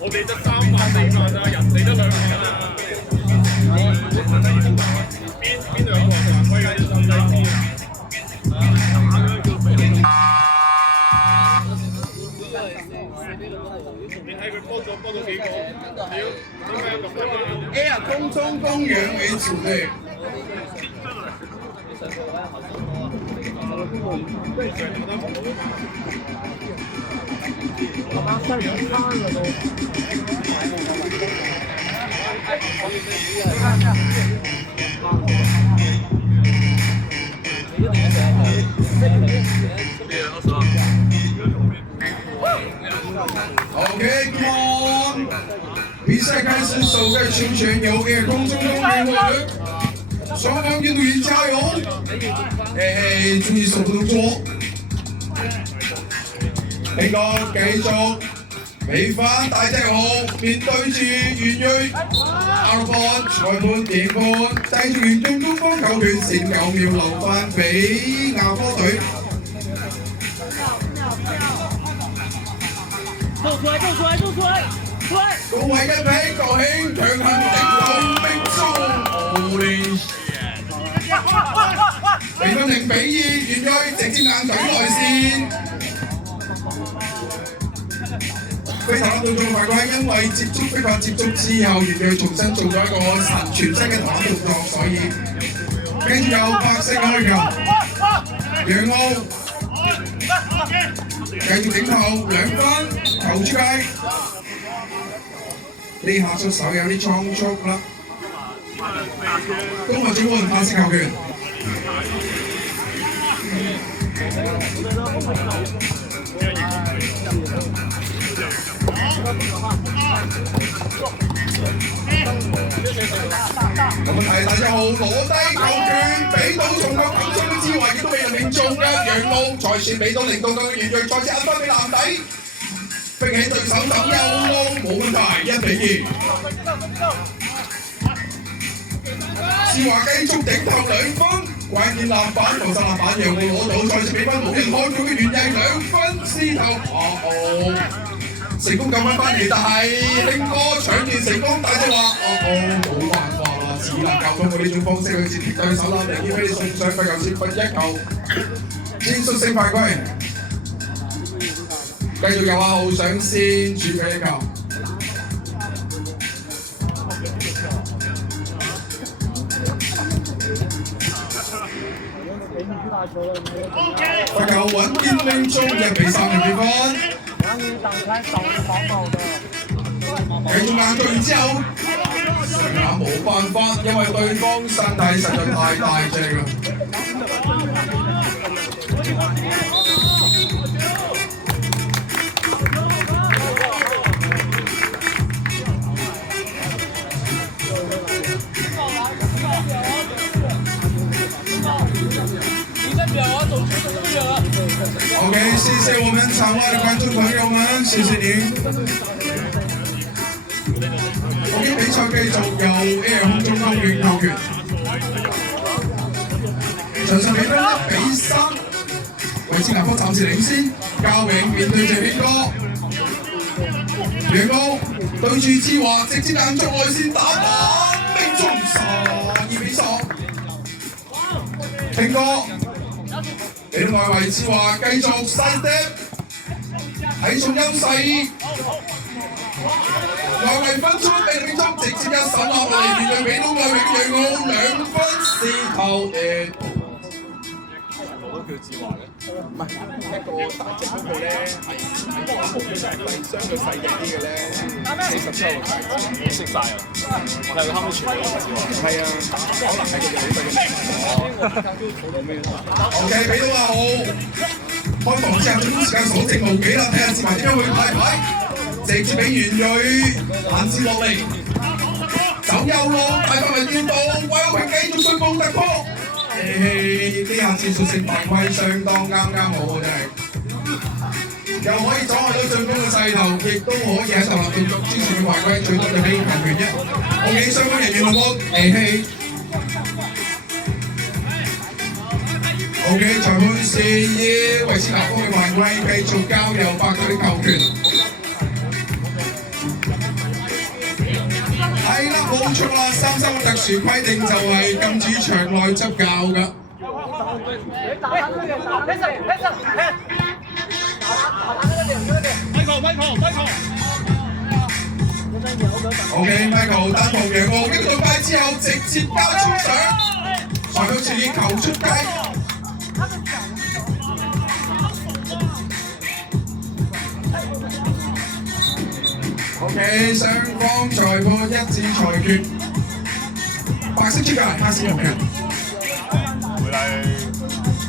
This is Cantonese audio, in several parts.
我哋得3飯4飯啊，人哋得2飯啊。邊兩個犯規嘅啲心仔知啊？你睇佢幫咗幾個？屌，點解咁樣？A 空中公園為主隊。我把西人攤咗都。OK， come on！ 比賽開始，手在球權，有嘅空中公園會，雙方運動員加油！注意手部動作。呢個繼續美翻大隻號，面對住袁睿，out ball， 裁判點判，製造完進攻方球權，剩9秒留翻俾亞科隊。高位一比，國興強行頂到命中 ，Holy shit！ 比分0比2，袁睿直接硬懟內線。非頭籃動作犯規，因為非法接觸之後，袁睿重新做咗一個全身嘅頭籃動作，所以跟住有白色開球，楊奧繼續頂後2分，球出界。呢下出手有啲倉促啦，公學主判白色球權。咁啊係大隻號攞低球權，俾到重國錦中之環，亦都俾人命中嘅楊奧再次俾到靈動嘅袁睿，再次壓分俾籃底，逼起對手等右奧冇問題，1比2。志華繼續頂頭2分，關鍵籃板防守籃板楊奧攞到，再次俾分冇人看中嘅袁毅2分獅頭，成功救翻嚟，但係興哥搶斷成功，大隻話冇辦法啦，只能夠通過呢種方式去接貼對手啦，寧願俾你送上罰球線罰1球，戰術性犯規，繼續由阿浩上線處理球。罰球穩健命中，1-3嘅比分。繼續硬對完之後，上下冇辦法，因為對方身體實在太大隻啦。OK， 謝謝我們場外的觀眾朋友們，謝謝您。OK， 比賽繼續由 Air 空中公園球權，場上比分1-3，維持南方暫時領先。嘉永面對住軒哥，楊高對住志華，直接硬中外線打板，命中12-10。軒哥。俾外圍志華繼續 side step， 睇重優勢，外圍分出俾命中，直接一手壓落嚟，面對俾到外圍嘅楊傲2分4投我都叫志華咧，唔係一個大隻嗰個咧，係相對細隻啲嘅咧，47個大隻，識晒啊！我係後尾傳俾我志華，係啊，可能係佢哋好細嘅。OK， 俾到阿浩，開防之後進攻時間所剩無幾啦，睇下志華點樣去派牌，直接俾袁睿攔截落嚟，走右路，大範圍調度，韋浩平繼續進攻突破。呢下戰術性犯規相當啱好真係，又可以阻礙到進攻嘅勢頭，亦都可以喺投籃動作之前嘅犯規，最多就俾球權1。OK， 雙方人員落波OK， 裁判示意維持南方嘅犯規，繼續交由白隊球權。係啦，冇錯啦，33個特殊規定就係禁止場內執教㗎。OK，Michael 單防楊傲，擊到快之後直接交衝上，裁判示意球出界。OK， 雙方裁判一致裁決，白色出界，黑色入權。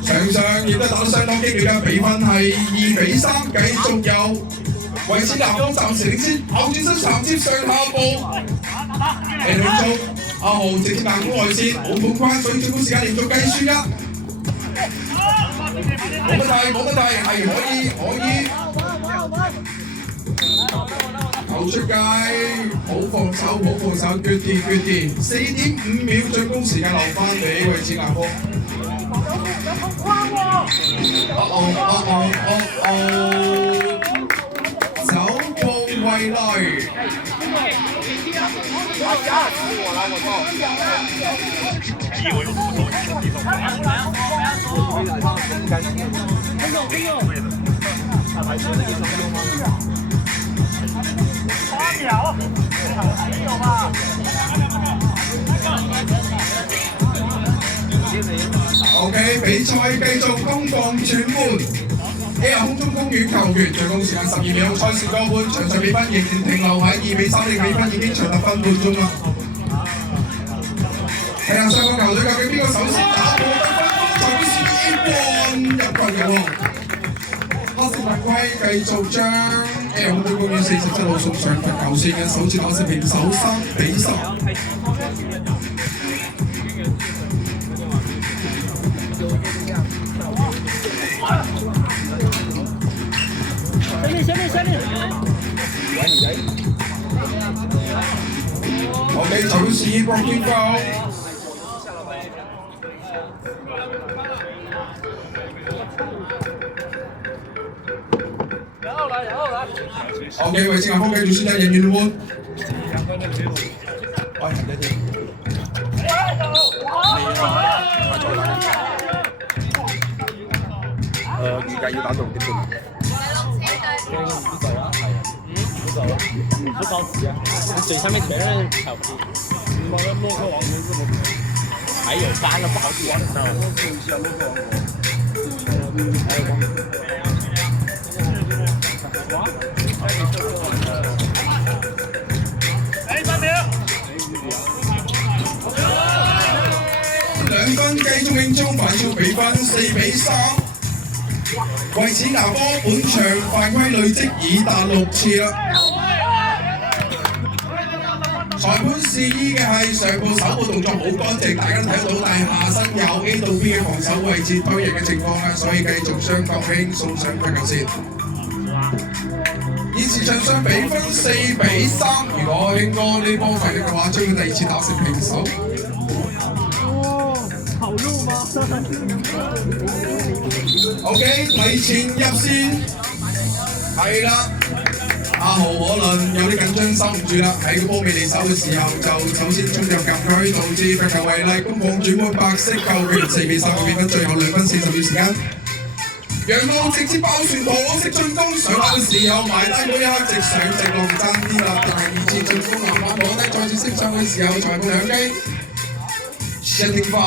場上亦都打得相當激烈嘅，比分係2-3，繼續有維持南方暫時領先，後轉身銜接上下步，嚟到中，阿豪直接硬攻外線，冇判關，所以進攻時間連續計算1。冇得滯，係可以。球出界，好防守，good D，4.5 秒進攻時間留翻俾維持南方。走步為累。OK， 比賽繼續攻防轉換。Air 空中公園球權最高時間12秒，賽事過半，場上比分仍然停留喺2-3，比分已經長達分半鐘啦。睇下雙方球隊究竟邊個首先打破得分，裁判示意1入球嘅喎。黑色犯規繼續將 Air 空中公園47號送上罰球線嘅首次打成平手3-10。下面。OK， 球示意博見高。OK， 維持南方繼續選擇人員換。喂，你哋。預計要打到6點半。不着急啊，最上面全是球皮，摸摸個網面這麼。係还有3个不好点。2分繼續命中，反速比分4比3。為此牙科本場犯規累積已達6次啦。裁判示意嘅係上部手部動作好乾淨，大家都睇到，但係下身有 A 到 B 嘅防守位置推贏嘅情況啦，所以繼續將國興送上罰球線。現時場上比分4比3，如果興哥呢波費力嘅話，將會第2次打成平手。OK， 提前入線，係啦。阿豪可能有啲緊張收唔住啦，喺個波未離手嘅時候就首先衝入禁區，導致罰球違例，攻防轉換白色球權4比3嘅比分，最後2分40秒時間。楊浩直接爆傳可惜進攻上籃嘅時候埋單嗰一刻直上直落爭啲啦，但係2次進攻籃板攞低再次升上嘅時候裁判兩機。一定否，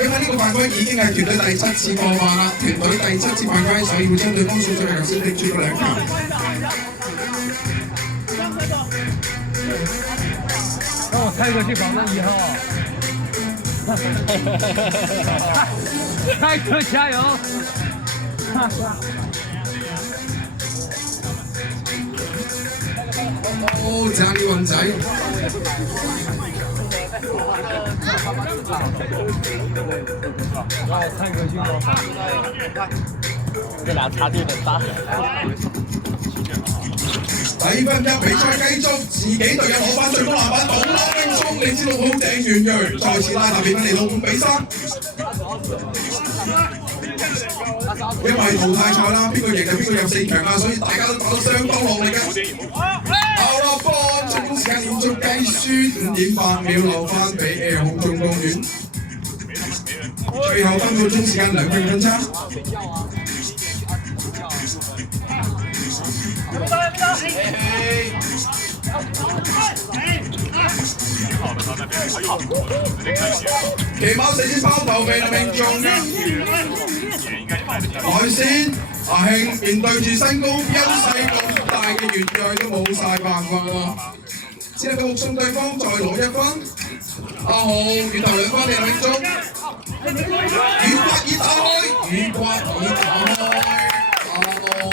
因為呢個犯規已經係團隊第7次過犯啦，團隊第7次犯規，所以會將對方送上頭先定出個2球。让我猜个这防的1号。泰哥加油！哦，爭啲運仔。让我猜个这个。这俩差距有點大。底分1比賽繼續，自己隊友攞翻最高籃板，倒攞命中，你知道好鄭元鋭再次拉大比分嚟到5比3。因為淘汰賽啦，邊個贏就邊個入4強啊，所以大家都打到相當落力嘅。好啦，波進攻時間連續計算5.8秒，留翻俾空中公園。最後分半鐘時間2分差。騎馬4支拋投被命中嘅，內線阿興面對住身高優勢咁大嘅越裔都冇晒辦法啦，只能夠目送對方再攞1分。阿豪遠投2分被命中，雨刮已打開，雨刮已打開。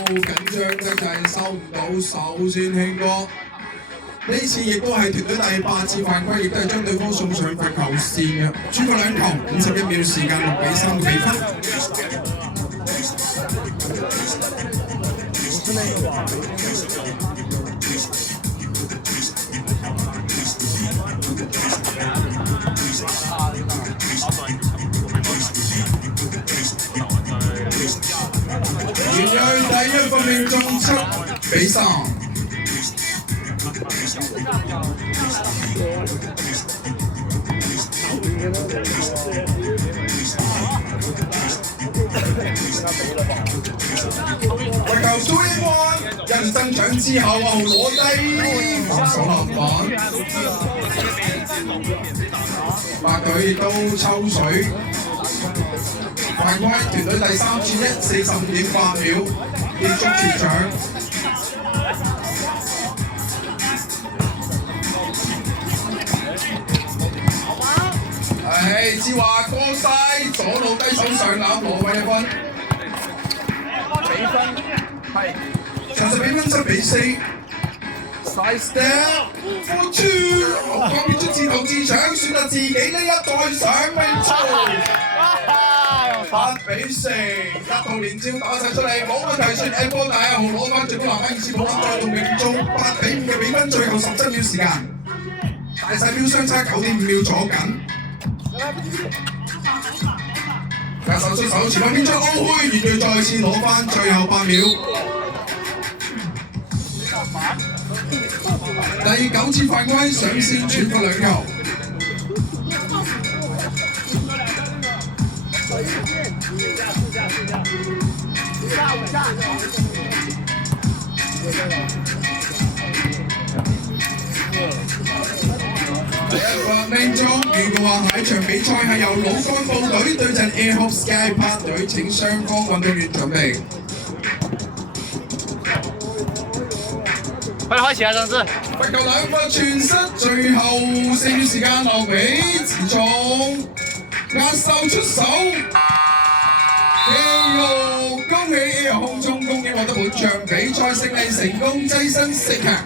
緊張得滯收唔到手先，興哥。呢次亦都係團隊第8次犯規，亦都係將對方送上罰球線嘅。轉過2球，51秒時間6比3嘅比分。元鋭第1分命中7比3。罰球2-1，人增長之後啊，攞低防守籃板。白隊亦都抽水。犯規團隊第3次45.8秒結束全場。志華過晒，左路低手上籃攞翻1分。比分係場實比分7比4。Side step， 付出，方面出自投自搶，選擇自己呢一再上命中。8比4，一號連招打晒出嚟，冇問題。雖然 A 波大阿豪攞翻最高籃板2次補籃，再度命中8比5嘅比分，最後17秒時間，大細標相差9.5秒左緊。右手出手前方偏將 O 虛，元鋭再次攞翻最後8秒。第9次犯規上線傳過2球。第1個命裝。預告話下一場比賽係由老幹部隊對陣 Air Hope Sky Park 隊，請雙方運動員準備。快開始啊，張志！罰球2罰全失，最後4秒時間留俾子聰壓哨出手。恭喜 Air 空中公益獲得本場比賽勝利，成功躋身4強。